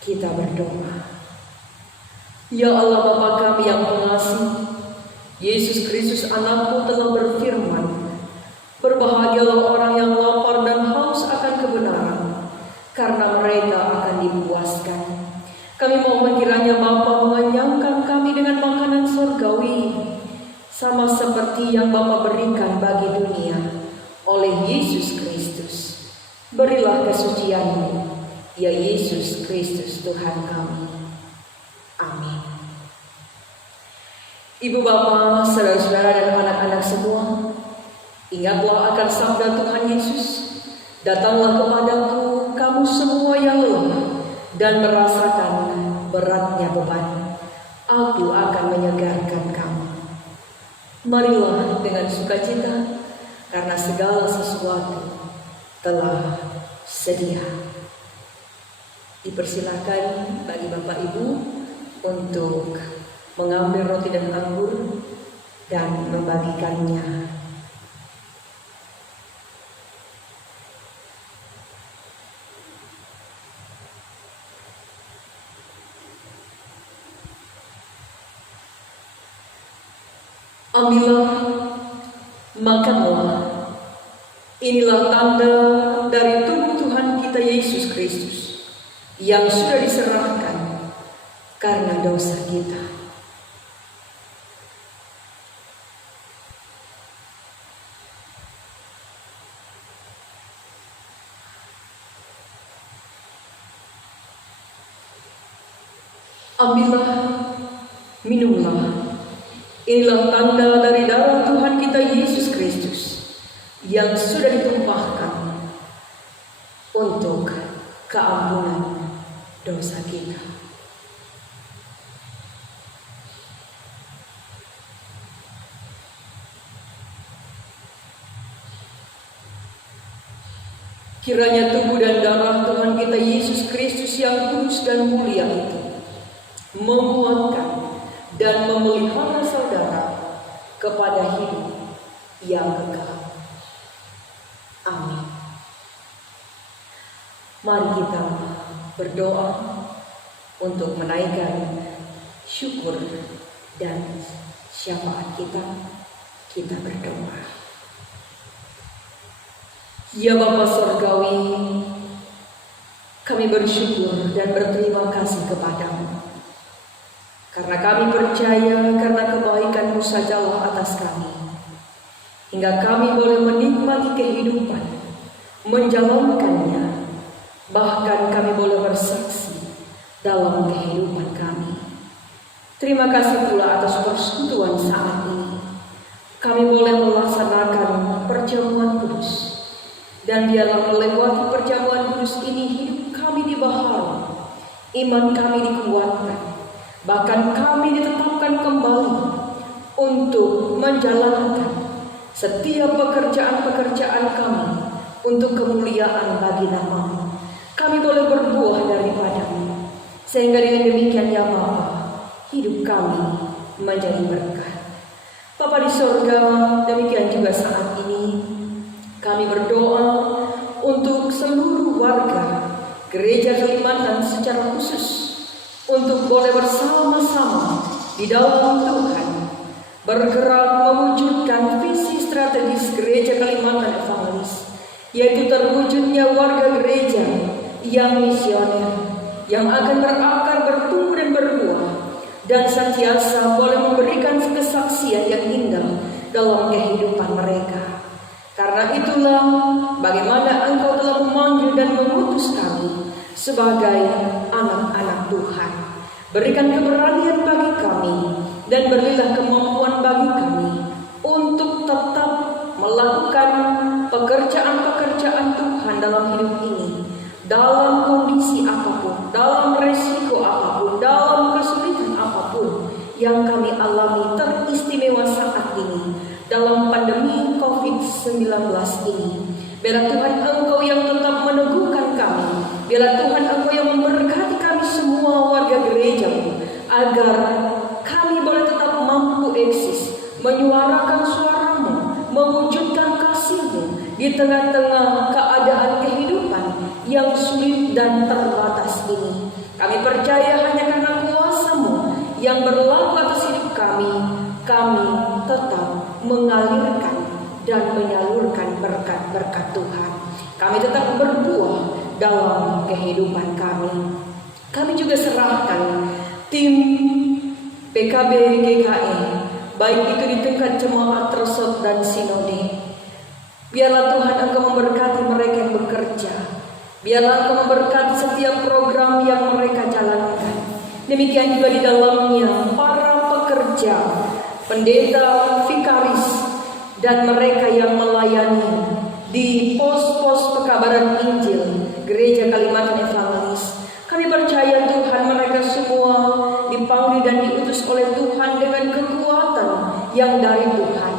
Kita berdoa. Ya Allah Bapa kami yang pengasih, Yesus Kristus anakmu telah berfirman, "Berbahagialah orang yang lapar dan haus akan kebenaran, karena mereka akan dipuaskan." Kami mohon kiranya Bapa mengenyangkan kami dengan makanan surgawi, sama seperti yang Bapa berikan bagi dunia oleh Yesus Kristus. Berilah kesucian-Mu, ya Yesus Kristus Tuhan kami. Amin. Ibu bapa, saudara-saudara dan anak-anak semua, ingatlah akan sabda Tuhan Yesus, datanglah kepadaku kamu semua yang lelah dan merasakan beratnya beban, aku akan menyegarkan kamu. Marilah dengan sukacita, karena segala sesuatu telah sedia. Dipersilakan bagi Bapak Ibu untuk mengambil roti dan anggur dan membagikannya. Ambillah, makanlah. Inilah tanda dari tubuh Tuhan kita Yesus Kristus yang sudah diserahkan karena dosa kita. Ambillah, minumlah. Inilah tanda dari darah Tuhan kita Yesus Kristus yang sudah ditumpahkan untuk keampunan dosa kita. Kiranya tubuh dan darah Tuhan kita Yesus Kristus yang kudus dan mulia itu menguatkan dan memelihara saudara kepada hidup yang kekal. Amin. Mari kita berdoa untuk menaikkan syukur dan syafaat kita. Kita berdoa. Ya Bapa Surgawi, kami bersyukur dan berterima kasih kepadamu. Karena kami percaya karena kebaikan-Mu sajalah atas kami, hingga kami boleh menikmati kehidupan, menjalankannya, bahkan kami boleh bersaksi dalam kehidupan kami. Terima kasih pula atas persekutuan saat ini. Kami boleh melaksanakan perjamuan kudus, dan biarlah melewati perjamuan kudus ini hidup kami dibaharui, iman kami dikuatkan, bahkan kami ditetapkan kembali untuk menjalankan setiap pekerjaan-pekerjaan kami untuk kemuliaan bagi nama-Mu. Kami boleh berbuah daripada-Mu, sehingga dengan demikian ya Bapa, hidup kami menjadi berkat. Bapa di sorga, demikian juga saat ini kami berdoa untuk seluruh warga Gereja Kalimantan secara khusus, untuk boleh bersama-sama di dalam Tuhan bergerak mewujudkan visi strategis Gereja Kalimantan Evangelis, yaitu terwujudnya warga gereja yang misioner, yang akan berakar, bertumbuh dan berbuah, dan senantiasa boleh memberikan kesaksian yang indah dalam kehidupan mereka. Karena itulah bagaimana Engkau telah memanggil dan mengutus kami sebagai anak-anak Tuhan. Berikan keberanian bagi kami dan berilah kemampuan bagi kami untuk tetap melakukan pekerjaan-pekerjaan Tuhan dalam hidup ini, dalam kondisi apapun, dalam resiko apapun, dalam kesulitan apapun yang kami alami, teristimewa saat ini dalam pandemi COVID-19 ini. Biarlah Tuhan Engkau yang tetap meneguhkan kami, biarlah Tuhan Engkau yang memberkati kami semua warga gereja-Mu, agar kami boleh tetap mampu eksis, menyuarakan suara-Mu, mewujudkan kasih-Mu di tengah-tengah keadaan kehidupan yang sulit dan terbatas ini. Kami percaya hanya karena kuasa-Mu yang berlaku atas hidup kami tetap mengalirkan dan menyalurkan berkat-berkat Tuhan. Kami tetap berbuah dalam kehidupan kami. Kami juga serahkan tim PKB GKI, baik itu di tingkat jemaat, resort dan sinode. Biarlah Tuhan Engkau memberkati mereka yang bekerja Biarlah Engkau memberkati setiap program yang mereka jalankan. Demikian juga di dalamnya para pekerja, pendeta, vikaris, dan mereka yang melayani di pos-pos pekabaran Injil Gereja Kalimantan Evangelis. Kami percaya Tuhan, mereka semua dipanggil dan diutus oleh Tuhan dengan kekuatan yang dari Tuhan,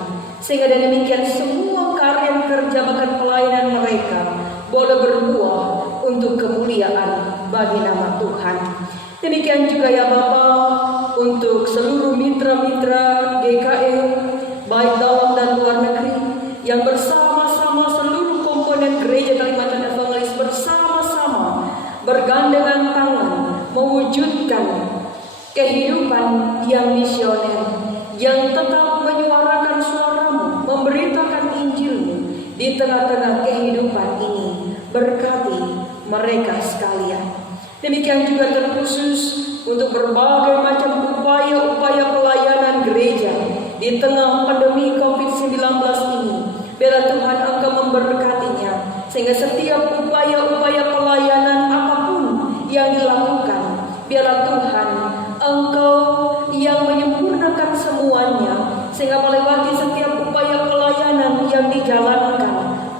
sehingga dengan demikian semua karya kerja bahkan pelayanan mereka boleh berbuah untuk kemuliaan bagi nama Tuhan. Demikian juga ya Bapa, untuk seluruh mitra-mitra GKE baik dalam dan luar negeri yang bersama-sama seluruh komponen Gereja Kalimantan Evangelis bersama-sama bergandengan tangan mewujudkan kehidupan yang misioner, yang tetap menyuarakan suaramu, memberitakan Injilmu di tengah-tengah kehidupan ini. Berkati mereka sekalian. Demikian juga terkhusus untuk berbagai macam upaya-upaya pelayanan gereja di tengah pandemi COVID-19 ini. Biarlah Tuhan Engkau memberkatinya, sehingga setiap upaya-upaya pelayanan apapun yang dilakukan, biarlah Tuhan Engkau yang menyempurnakan semuanya, sehingga melewati setiap upaya pelayanan yang dijalankan,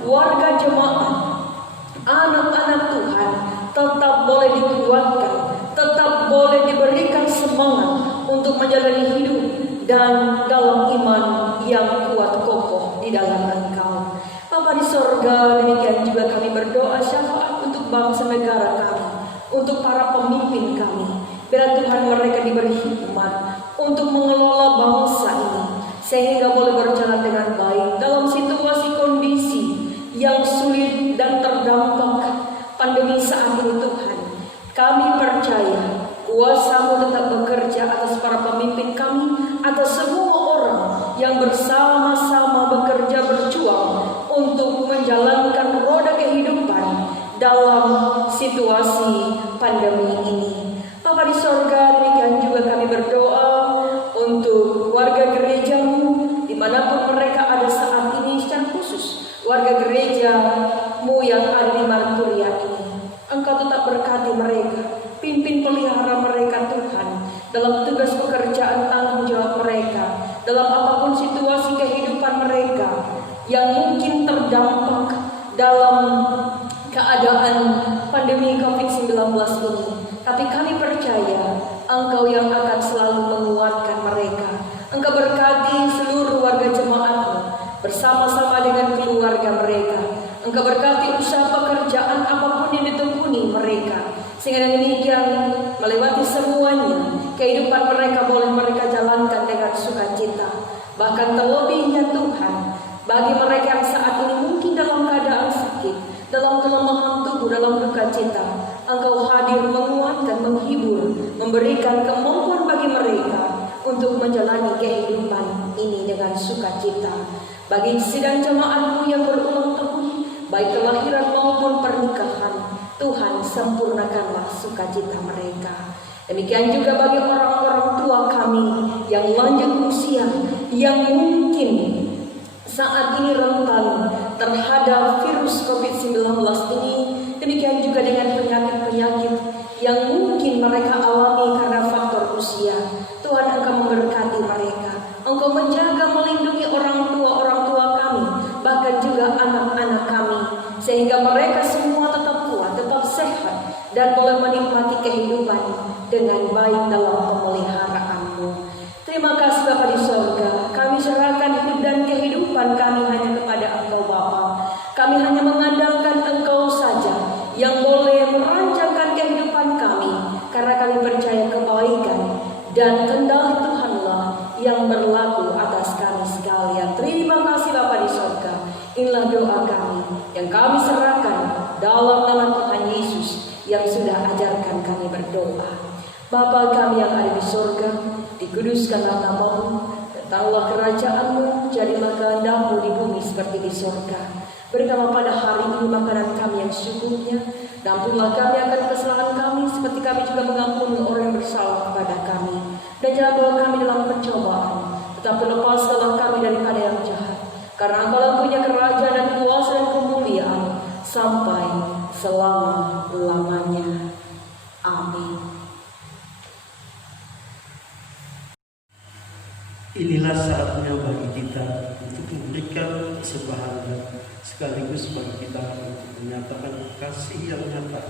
warga jemaat, anak-anak Tuhan tetap boleh dikuatkan, tetap boleh diberikan semangat untuk menjalani hidup dan dalam iman yang kuat kokoh di dalam Engkau. Bapa di sorga, demikian juga kami berdoa syafaat untuk bangsa negara kami, untuk para pemimpin kami. Biar Tuhan mereka diberi hikmat untuk mengelola bangsa ini, sehingga boleh berjalan dengan baik dalam situasi kondisi yang sulit dan terdampak pandemi saat ini. Tuhan, kami percaya kuasa-Mu tetap bekerja atas para pemimpin kami, atas semua orang yang bersama-sama bekerja berjuang untuk menjalankan roda kehidupan dalam situasi pandemi ini. Bapa di sorga, demikian juga kami berdoa untuk warga gereja-Mu dimanapun mereka ada saat ini, secara khusus warga gereja-Mu yang ada di Marturia ini. Engkau tetap berkati mereka, pimpin pelihara mereka Tuhan, dalam tugas pekerjaan tanggung jawab mereka, dalam apapun situasi kehidupan mereka yang mungkin terdampak dalam keadaan pandemi COVID-19 ini. Tapi kami percaya Engkau yang akan selalu menguatkan mereka. Engkau berkati seluruh warga jemaat-Mu bersama-sama dengan keluarga mereka. Engkau berkati usaha pekerjaan apapun yang ditekuni mereka, sehingga dengan demikian melewati semuanya, kehidupan mereka boleh mereka jalankan dengan sukacita. Bahkan terlebihnya Tuhan, bagi mereka yang saat ini mungkin dalam keadaan sakit, dalam kelemahan tubuh, dalam duka cita, Engkau hadir menguatkan, menghibur, memberikan kemampuan bagi mereka untuk menjalani kehidupan ini dengan sukacita. Bagi sidang jemaat-Mu yang berulang tahun, baik kelahiran maupun pernikahan, Tuhan sempurnakanlah sukacita mereka. Demikian juga bagi orang-orang tua kami yang lanjut usia, yang mungkin saat ini rentan terhadap virus COVID-19 ini. Demikian juga dengan penyakit-penyakit yang mungkin mereka alami karena faktor usia. Tuhan, Engkau memberkati mereka. Engkau menjaga, melindungi orang tua kami, bahkan juga anak-anak kami, sehingga mereka semua tetap kuat, tetap sehat, dan boleh menikmati kehidupan dengan baik dalam pemeliharaanmu. Terima kasih Bapa di sorga. Kami serahkan hidup dan kehidupan kami hanya kepada Engkau Bapa. Kami hanya mengandalkan Engkau saja yang boleh merancangkan kehidupan kami, karena kami percaya kebaikan dan kendali Tuhanlah yang berlaku atas kami sekalian. Terima kasih Bapa di sorga. Inilah doa kami yang kami serahkan dalam nama Tuhan Yesus yang sudah ajarkan kami berdoa. Bapa kami yang ada di sorga, dikuduskanlah nama-Mu, datanglah kerajaan-Mu, jadilah kehendak-Mu di bumi seperti di sorga. Berikanlah pada hari ini makanan kami yang secukupnya, dan ampunilah kami akan kesalahan kami, seperti kami juga mengampuni orang yang bersalah kepada kami. Dan jangan bawa kami dalam pencobaan, tetapi lepaskanlah kami daripada yang jahat. Karena Engkau punya kerajaan dan kuasa dan kemuliaan sampai selama-lamanya. Amin. Inilah saatnya bagi kita untuk memberikan persembahan sekaligus bagi kita untuk menyatakan kasih yang nyata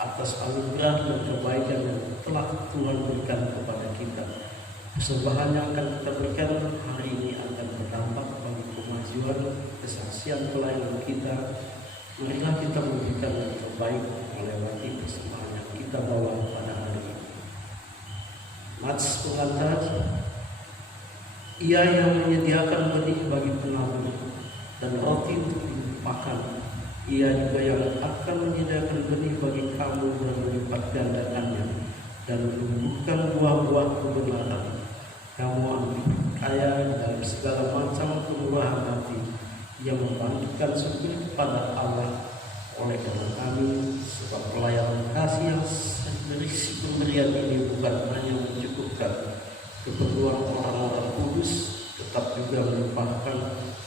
atas anugerah dan kebaikan yang telah Tuhan berikan kepada kita. Persembahan yang akan kita berikan hari ini akan berdampak bagi kemajuan kesaksian pelayanan kita. Marilah kita memberikan yang terbaik melewati persembahan yang kita bawa pada hari ini. Nats pengantar, Ia yang menyediakan benih bagi penabur dan roti untuk dimakan. Ia juga yang akan menyediakan benih bagi kamu dan melipat gandakannya dan menumbuhkan buah-buah kebenaran. Kamu akan kaya dalam segala macam kemurahan hati yang membangkitkan syukur kepada Allah oleh karena kami, sebab pelayanan kasih yang berisi pemberian ini bukan hanya mencukupkan keperluan orang-orang kudus, tetap juga merupakan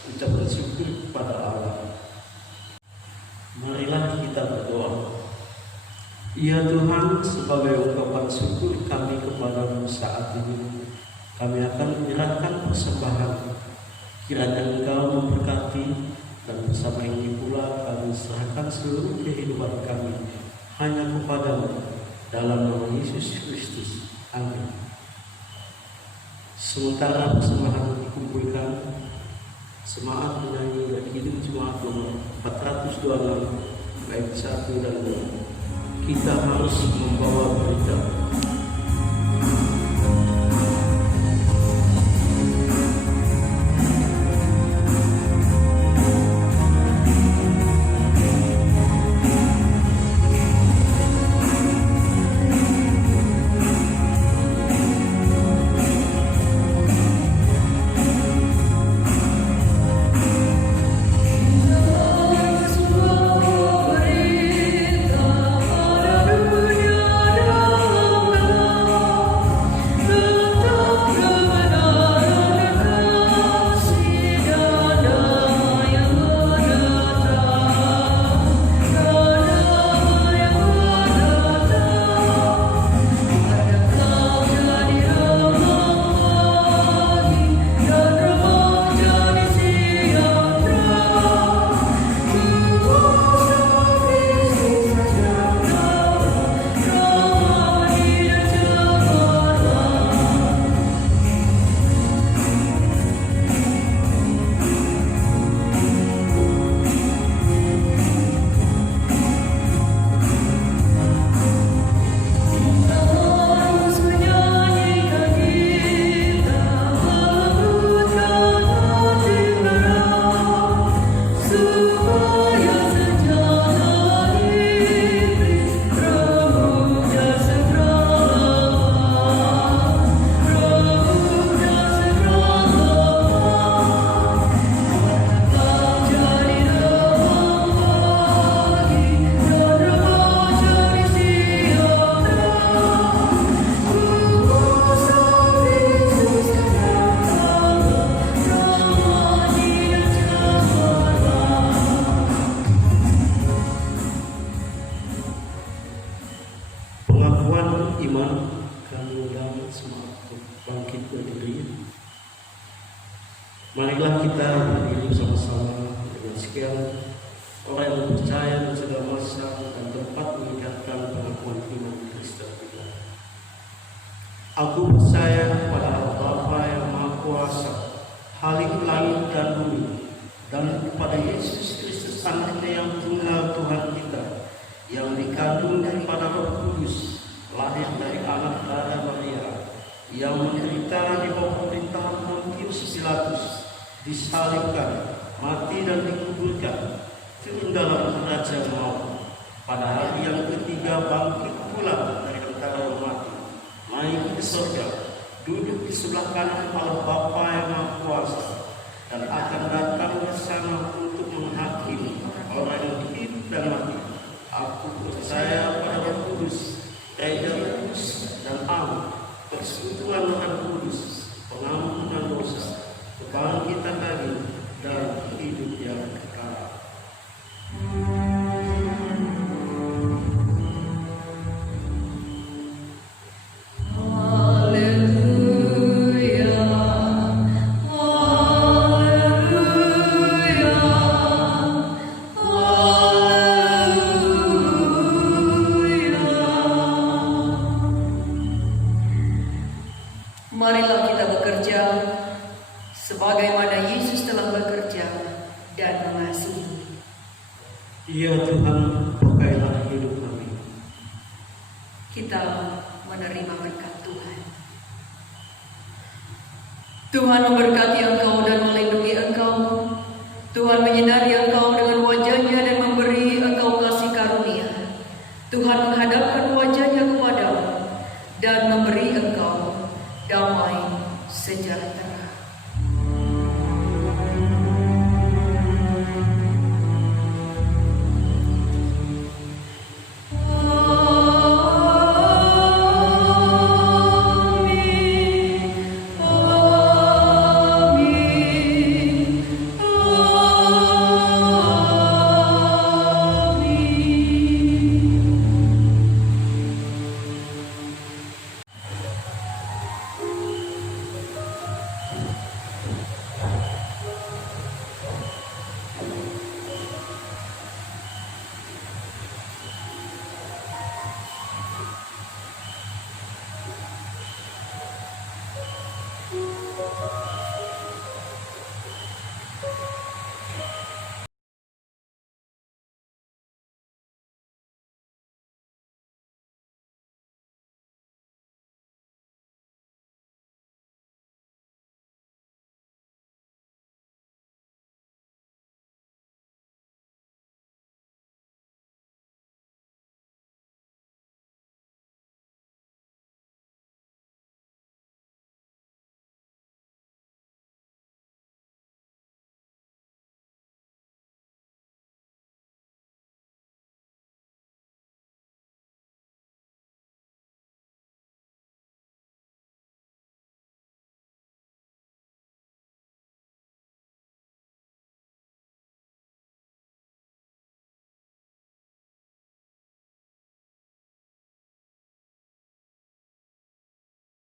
ucapan syukur kepada Allah. Marilah kita berdoa. Ya Tuhan, sebagai ungkapan syukur kami kepadamu saat ini, kami akan menyerahkan persembahan. Kiranya Engkau memberkati, dan bersama ini pula kami serahkan seluruh kehidupan kami hanya kepadamu, dalam nama Yesus Kristus. Amin. Sementara persembahan dikumpulkan, semangat menyanyi dan hidup Jumat nomor 426 bait 1 dan 2. Kita harus membawa berita. Marilah kita berdiri bersama-sama dengan sekian orang yang percaya dan segala masa dan tempat meningkatkan pengakuan iman Kristen kita. Aku percaya kepada Allah Bapa yang Maha Kuasa, Khalik langit dan bumi, dan kepada Yesus Kristus Anaknya yang tunggal Tuhan kita, yang dikandung daripada Roh Kudus, lahir dari anak darah Maria, yang menderita di bawah pemerintahan Pontius Pilatus, disalibkan, mati dan dikuburkan, turun dalam kerajaan maut, pada hari yang ketiga bangkit pula dari antara orang mati, naik ke surga, duduk di sebelah kanan Allah Bapa yang Maha Kuasa, dan akan datang bersama untuk menghakimi orang yang hidup dan mati. Aku percaya pada Roh Kudus, Gereja Kudus dan am, persekutuan Roh Kudus, pengampunan dosa, kebangkitan daging, dan hidup yang kekal. sebagaimana Yesus telah bekerja dan mengasihi. Ya Tuhan, pakailah hidup kami. Kita menerima berkat Tuhan. Tuhan memberkati